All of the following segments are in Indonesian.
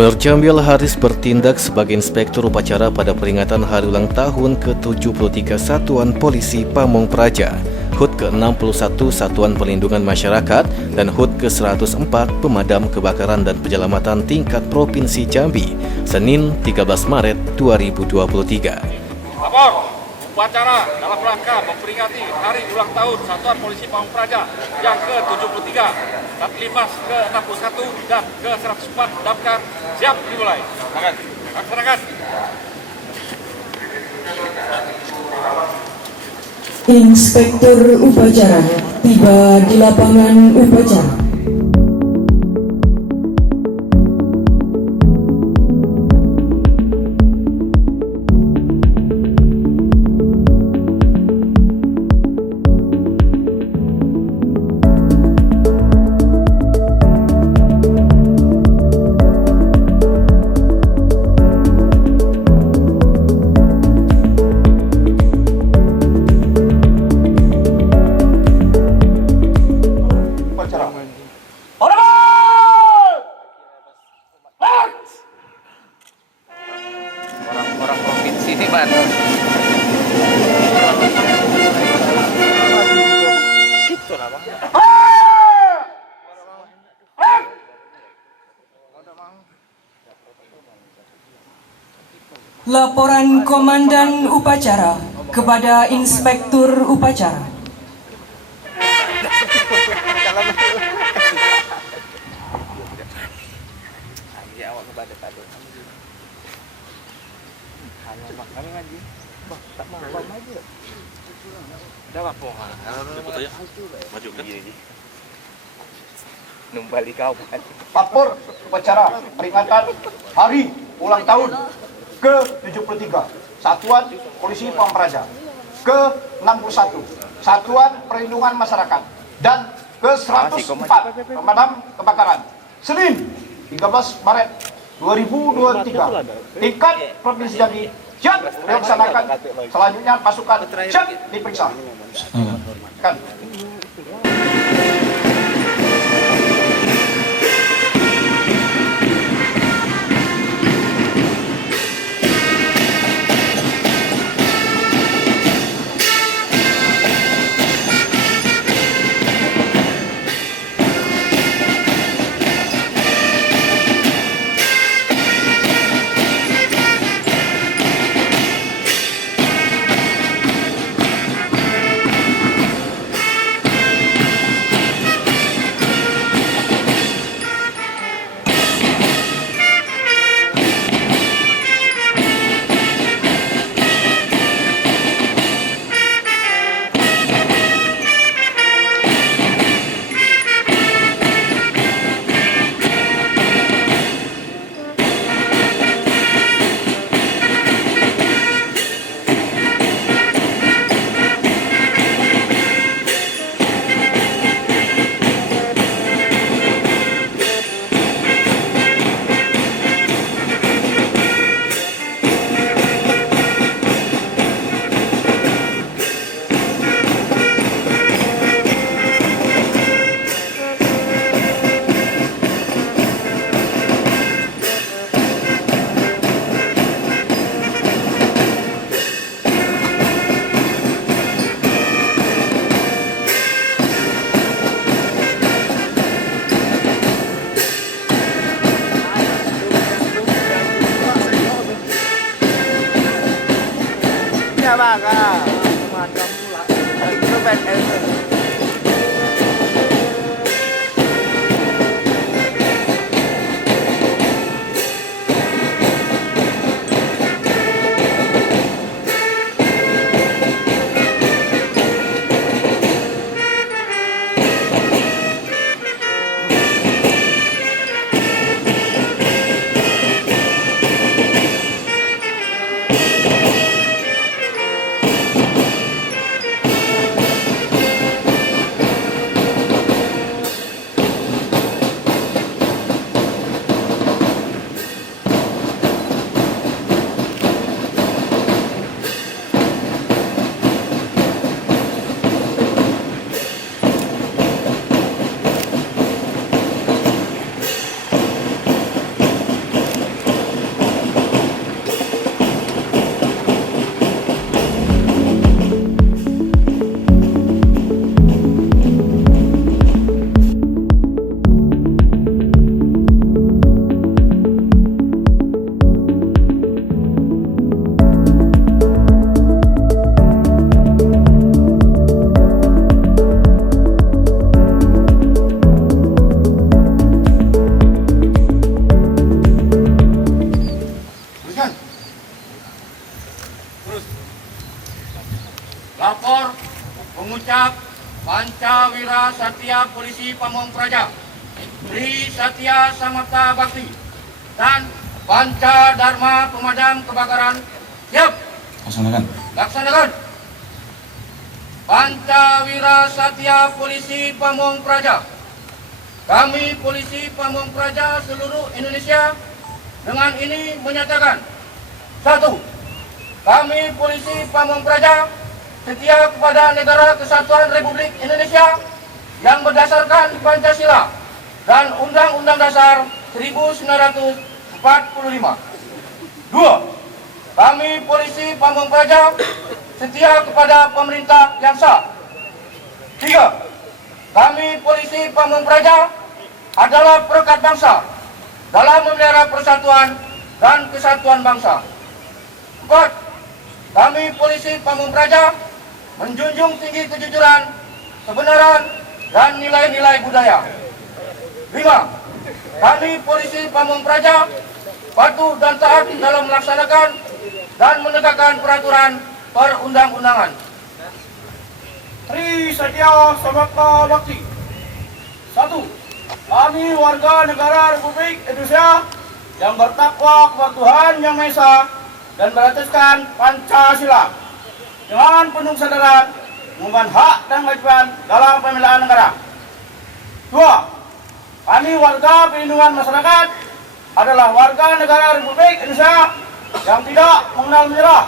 Gubernur Jambi Al-Haris bertindak sebagai inspektur upacara pada peringatan hari ulang tahun ke-73 Satuan Polisi Pamong Praja, HUT ke-61 Satuan Perlindungan Masyarakat, dan HUT ke-104 Pemadam Kebakaran dan Penyelamatan tingkat Provinsi Jambi, Senin 13 Maret 2023. Lapor upacara dalam rangka memperingati hari ulang tahun Satuan Polisi Pamong Praja yang ke-73, Tatlimas ke-61 dan ke-104 damkar siap dimulai. Laksanakan. Inspektur upacara tiba di lapangan upacara. Orang provinsi ini Bandung. Gitu lah Bang. Laporan Komandan Upacara kepada Inspektur Upacara. Numbali kau kan. Lapor upacara peringatan hari ulang tahun ke-73 Satuan Polisi Pamong Praja, ke-61 Satuan Perlindungan Masyarakat, dan ke-104 Pemadam Kebakaran, Senin 13 Maret 2023. Tingkat Provinsi Jambi siap dilaksanakan. Selanjutnya pasukan siap diperiksa. Kan. Bang, macam pula. Itu band Lapor mengucap Pancawira Satya Polisi Pamong Praja, Tri Satya Samapta Bakti, dan Panca Dharma Pemadam Kebakaran. Siap. Laksanakan. Pancawira Satya Polisi Pamong Praja. Kami Polisi Pamong Praja seluruh Indonesia dengan ini menyatakan: 1. Kami Polisi Pamong Praja setia kepada Negara Kesatuan Republik Indonesia yang berdasarkan Pancasila dan Undang-Undang Dasar 1945. 2. Kami Polisi Pamong Praja setia kepada pemerintah yang sah. 3. Kami Polisi Pamong Praja adalah perekat bangsa dalam memelihara persatuan dan kesatuan bangsa. 4. Kami Polisi Pamong Praja menjunjung tinggi kejujuran, kebenaran, dan nilai-nilai budaya. 5. Kami Polisi Pamong Praja patuh dan taat dalam melaksanakan dan menegakkan peraturan perundang-undangan. Tri Satya Samapta Bakti. 1. Kami warga negara Republik Indonesia yang bertakwa kepada Tuhan Yang Maha Esa dan berataskan Pancasila dengan penuh kesadaran mengemban hak dan kewajiban dalam pembelaan negara. 2. Kami warga perlindungan masyarakat adalah warga negara Republik Indonesia yang tidak mengenal menyerah,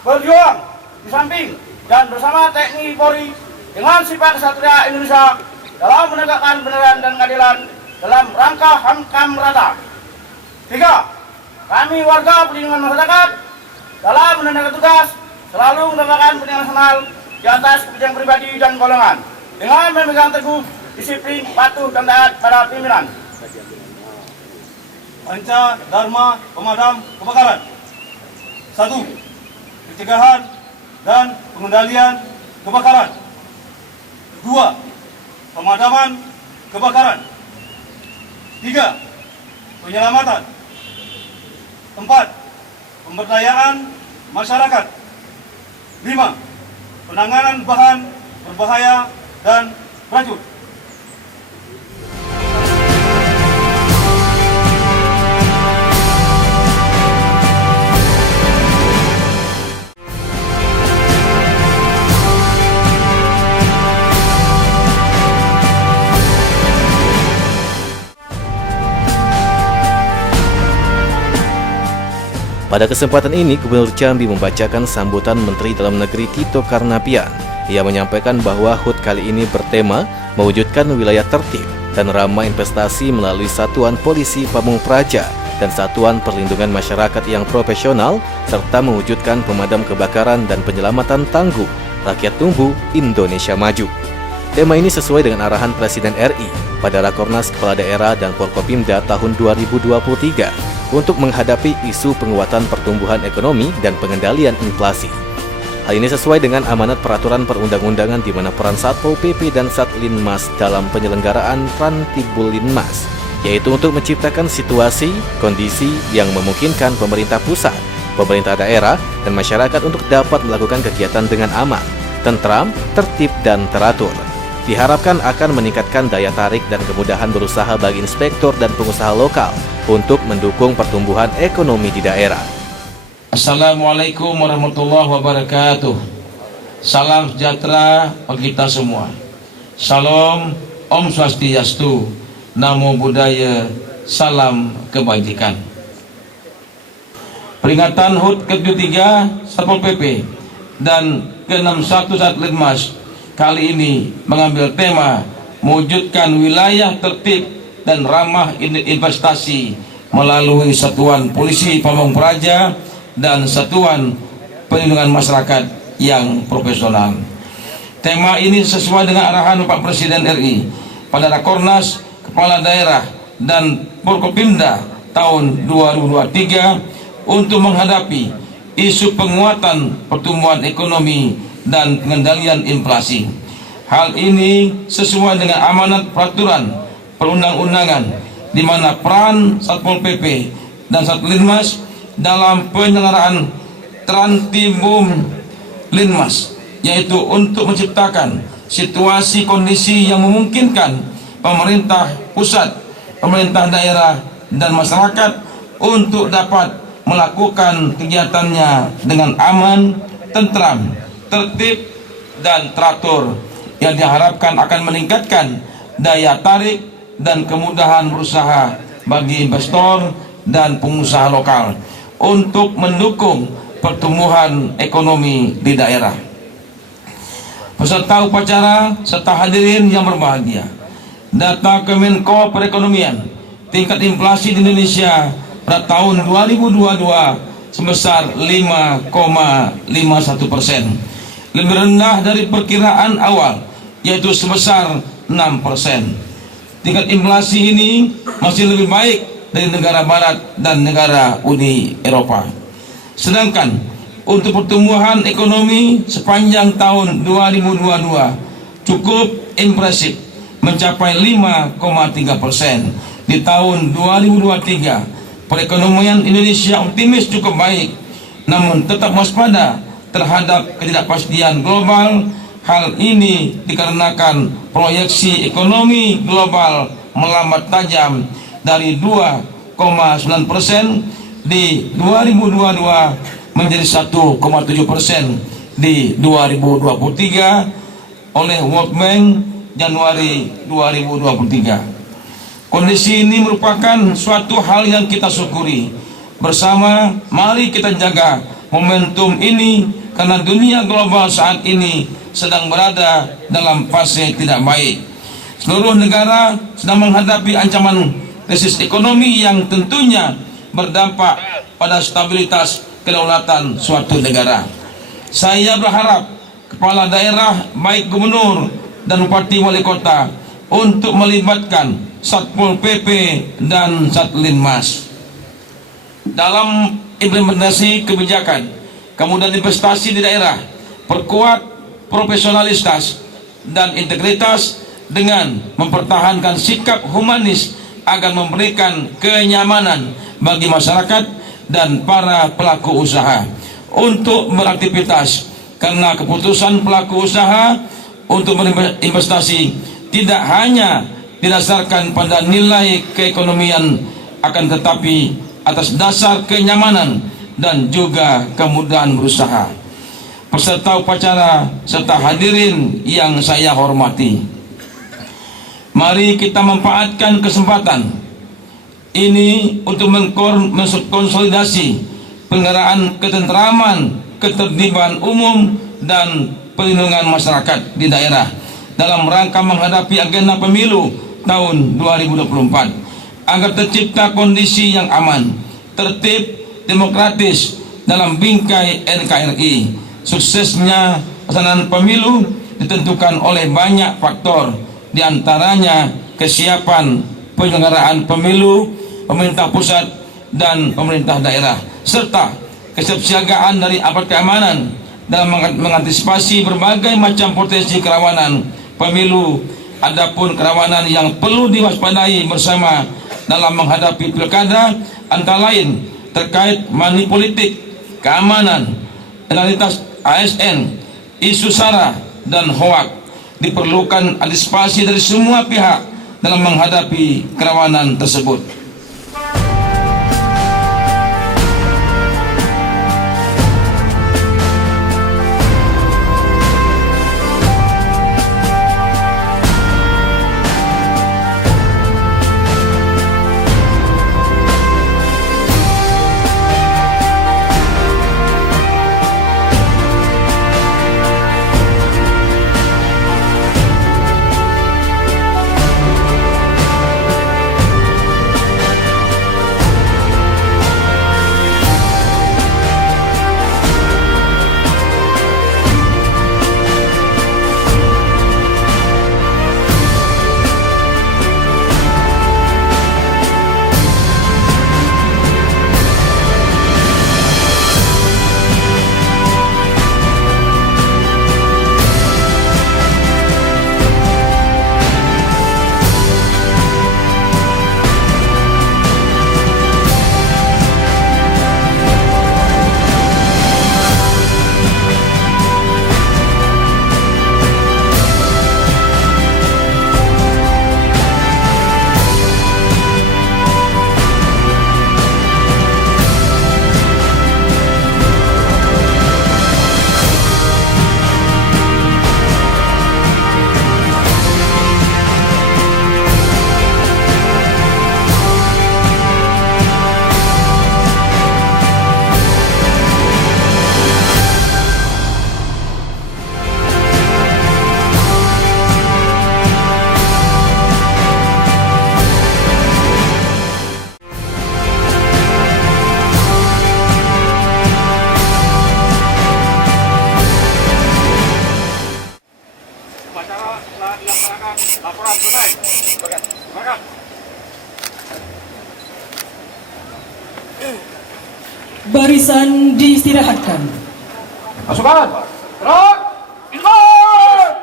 berjuang di samping dan bersama TNI Polri dengan sifat kesatria Indonesia dalam menegakkan kebenaran dan keadilan dalam rangka HAM rata. 3. Kami warga perlindungan masyarakat dalam menunaikan tugas selalu menegakkan kepentingan nasional di atas kepentingan pribadi dan golongan dengan memegang teguh disiplin, patuh, dan taat pada pimpinan. Panca Dharma Pemadam Kebakaran. 1. Pencegahan dan pengendalian kebakaran. 2. Pemadaman kebakaran. 3. Penyelamatan. 4. Pemberdayaan masyarakat. 5. Penanganan bahan berbahaya dan beracun. Pada kesempatan ini, Gubernur Jambi membacakan sambutan Menteri Dalam Negeri Tito Karnavian. Ia menyampaikan bahwa HUT kali ini bertema mewujudkan wilayah tertib dan ramah investasi melalui Satuan Polisi Pamong Praja dan Satuan Perlindungan Masyarakat yang profesional, serta mewujudkan pemadam kebakaran dan penyelamatan tangguh. Rakyat tumbuh, Indonesia maju. Tema ini sesuai dengan arahan Presiden RI pada Rakornas Kepala Daerah dan Forkopimda tahun 2023 untuk menghadapi isu penguatan pertumbuhan ekonomi dan pengendalian inflasi. Hal ini sesuai dengan amanat peraturan perundang-undangan di mana peran Satpol PP dan Satlinmas dalam penyelenggaraan Rantibul Linmas, yaitu untuk menciptakan situasi, kondisi yang memungkinkan pemerintah pusat, pemerintah daerah, dan masyarakat untuk dapat melakukan kegiatan dengan aman, tentram, tertib, dan teratur. Diharapkan akan meningkatkan daya tarik dan kemudahan berusaha bagi inspektur dan pengusaha lokal untuk mendukung pertumbuhan ekonomi di daerah. Assalamualaikum warahmatullahi wabarakatuh. Salam sejahtera bagi kita semua. Salam, Om Swastiastu, Namo Buddhaya, salam kebajikan. Peringatan HUT ke-3 Satpol PP dan ke-61 Satlinmas kali ini mengambil tema mewujudkan wilayah tertib dan ramah investasi melalui Satuan Polisi Pamong Praja dan Satuan Perlindungan Masyarakat yang profesional. Tema ini sesuai dengan arahan Bapak Presiden RI pada Rakornas Kepala Daerah dan Forkopimda tahun 2023 untuk menghadapi isu penguatan pertumbuhan ekonomi dan pengendalian inflasi. Hal ini sesuai dengan amanat peraturan perundang-undangan di mana peran Satpol PP dan Satlinmas dalam penyelenggaraan Trantibum Linmas yaitu untuk menciptakan situasi kondisi yang memungkinkan pemerintah pusat, pemerintah daerah, dan masyarakat untuk dapat melakukan kegiatannya dengan aman, tentram, tertib, dan teratur, yang diharapkan akan meningkatkan daya tarik dan kemudahan berusaha bagi investor dan pengusaha lokal untuk mendukung pertumbuhan ekonomi di daerah. Peserta upacara serta hadirin yang berbahagia, data Kemenko Perekonomian, tingkat inflasi di Indonesia pada tahun 2022 sebesar 5,51%, lebih rendah dari perkiraan awal, yaitu sebesar 6%. Tingkat inflasi ini masih lebih baik dari negara barat dan negara Uni Eropa. Sedangkan untuk pertumbuhan ekonomi sepanjang tahun 2022 cukup impresif, mencapai 5,3%. Di tahun 2023 perekonomian Indonesia optimis cukup baik, namun tetap waspada terhadap ketidakpastian global. Hal ini dikarenakan proyeksi ekonomi global melambat tajam dari 2,9% di 2022 menjadi 1,7% di 2023 oleh World Bank Januari 2023. Kondisi ini merupakan suatu hal yang kita syukuri bersama. Mari kita jaga momentum ini, karena dunia global saat ini sedang berada dalam fase tidak baik. Seluruh negara sedang menghadapi ancaman krisis ekonomi yang tentunya berdampak pada stabilitas kedaulatan suatu negara. Saya berharap kepala daerah, baik gubernur dan bupati wali kota, untuk melibatkan Satpol PP dan Satlinmas dalam implementasi kebijakan, kemudian investasi di daerah, perkuat profesionalitas dan integritas dengan mempertahankan sikap humanis agar memberikan kenyamanan bagi masyarakat dan para pelaku usaha untuk beraktivitas, karena keputusan pelaku usaha untuk berinvestasi tidak hanya didasarkan pada nilai keekonomian, akan tetapi atas dasar kenyamanan dan juga kemudahan berusaha. Peserta upacara serta hadirin yang saya hormati, mari kita manfaatkan kesempatan ini untuk mengkonsolidasi penyelenggaraan ketentraman, ketertiban umum, dan perlindungan masyarakat di daerah dalam rangka menghadapi agenda pemilu tahun 2024 agar tercipta kondisi yang aman, tertib, demokratis dalam bingkai NKRI. Suksesnya pelaksanaan pemilu ditentukan oleh banyak faktor, diantaranya kesiapan penyelenggaraan pemilu, pemerintah pusat dan pemerintah daerah, serta kesiapsiagaan dari aparat keamanan dalam mengantisipasi berbagai macam potensi kerawanan pemilu. Adapun kerawanan yang perlu diwaspadai bersama dalam menghadapi pilkada antara lain terkait money politik, keamanan, legalitas ASN, isu SARA, dan hoak. Diperlukan antisipasi dari semua pihak dalam menghadapi kerawanan tersebut. barisan diistirahatkan. Pasukan, gerak, inbound!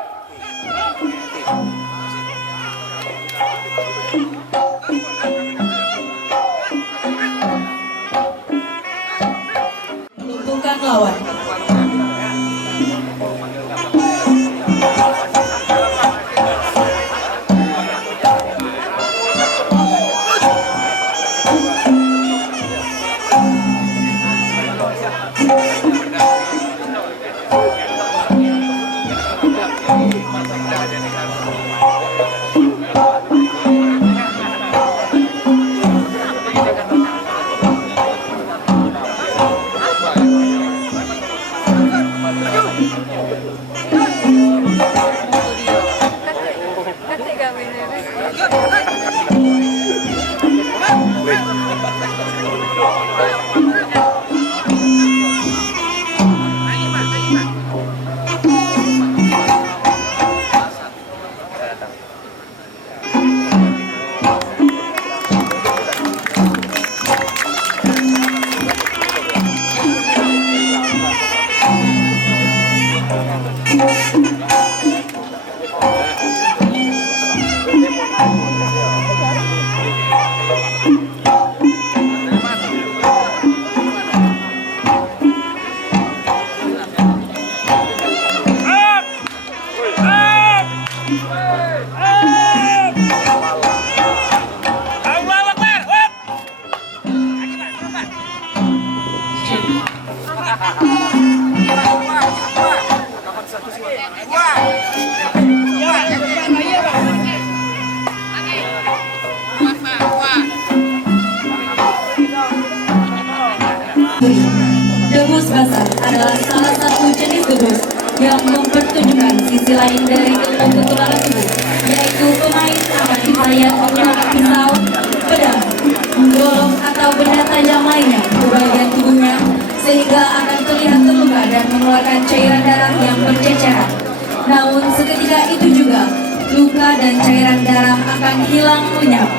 Melumpuhkan lawan. Debus basah adalah salah satu jenis debus yang mempertunjukkan sisi lain dari ilmu kekebalan tubuh, yaitu pemain akan dibayar menggunakan pisau, pedang, golok atau benda tajam lainnya ke bagian tubuhnya sehingga akan terlihat terluka dan mengeluarkan cairan darah yang berceceran. Namun seketika itu juga luka dan cairan darah akan hilang lenyap.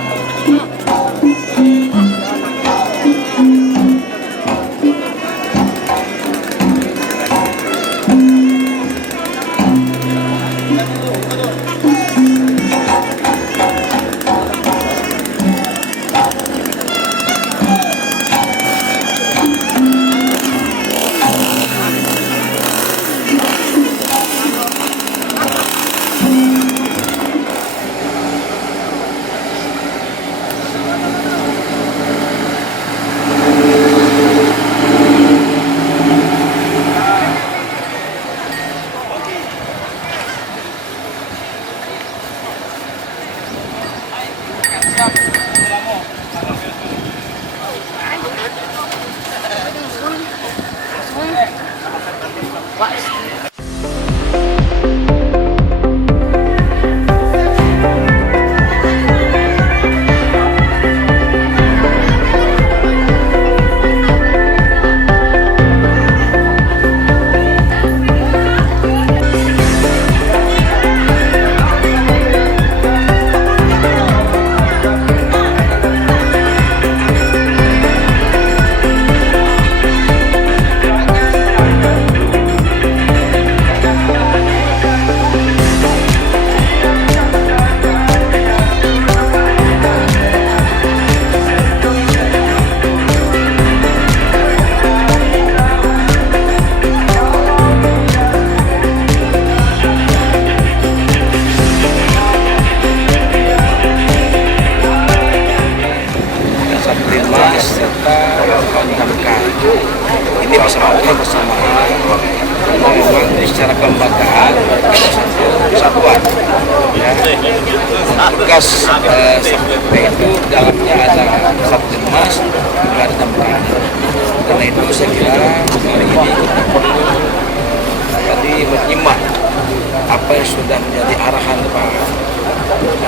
Ini bersama memang secara kelembagaan satu kesatuan ya. Tugas itu dalamnya ada satu emas, juga ada tambahan. Karena itu saya kira hari ini kita perlu tadi menyimak apa yang sudah menjadi arahan Pak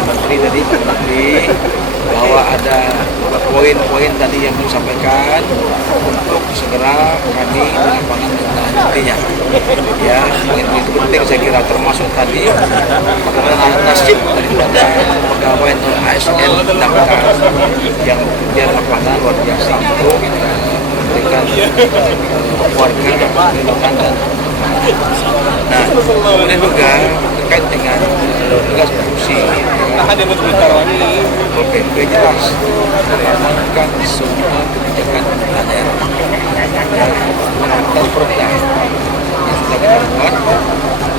Menteri tadi, Pak Menteri, bahwa ada poin-poin tadi yang disampaikan untuk segera kami di lapangan menindaklanjutinya. Ya, poin-poin itu penting saya kira, termasuk tadi bagaimana nasib daripada pegawai non ASN terdaftar yang dia lapangan luar biasa untuk memberikan warga perlindungan dan nah, kemudian juga terkait dengan tugas fungsi PP jelas melakukan semua kebijakan daerah dan program yang sudah kita buat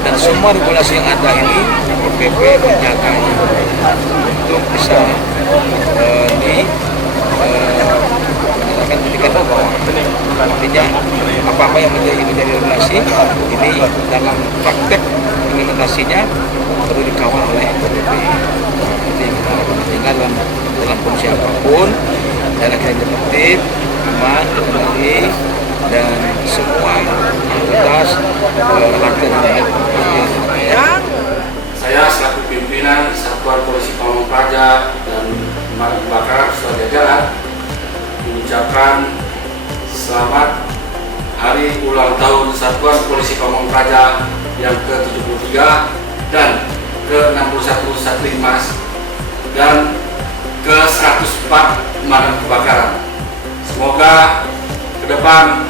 dan semua regulasi yang ada ini PP menjaga untuk bisa ketika bawah artinya apa-apa yang menjadi regulasi ini dalam praktek implementasinya perlu dikawal oleh PP. Jadi kita dalam kondisi apapun daerah kita tertib, aman, terkendali dan semua aktivitas lakukan. Saya selaku pimpinan Satuan Polisi Pamong Praja dan Pemadam Kebakaran serta jajaran mengucapkan selamat Hari Ulang Tahun Satuan Polisi Pamong Praja yang ke-73 dan ke-61 Satlimas dan ke-104 Pemadam Kebakaran. Semoga ke depan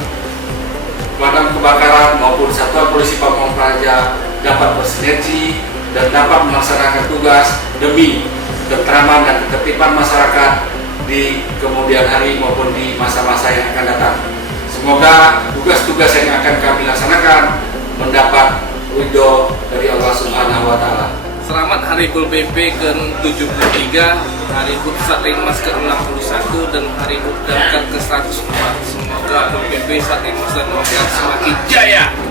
pemadam kebakaran maupun Satuan Polisi Pamong Praja dapat bersinergi dan dapat melaksanakan tugas demi ketentraman dan ketertiban masyarakat di kemudian hari maupun di masa-masa yang akan datang. Semoga tugas-tugas yang akan kami laksanakan mendapat ridho dari Allah Subhanahu wa Ta'ala. Selamat Hari Pol PP ke-73, Hari HUT Satlimas ke-61 dan Hari HUT Damkar ke-104. Semoga Pol PP Satlimas dan Damkar semakin jaya.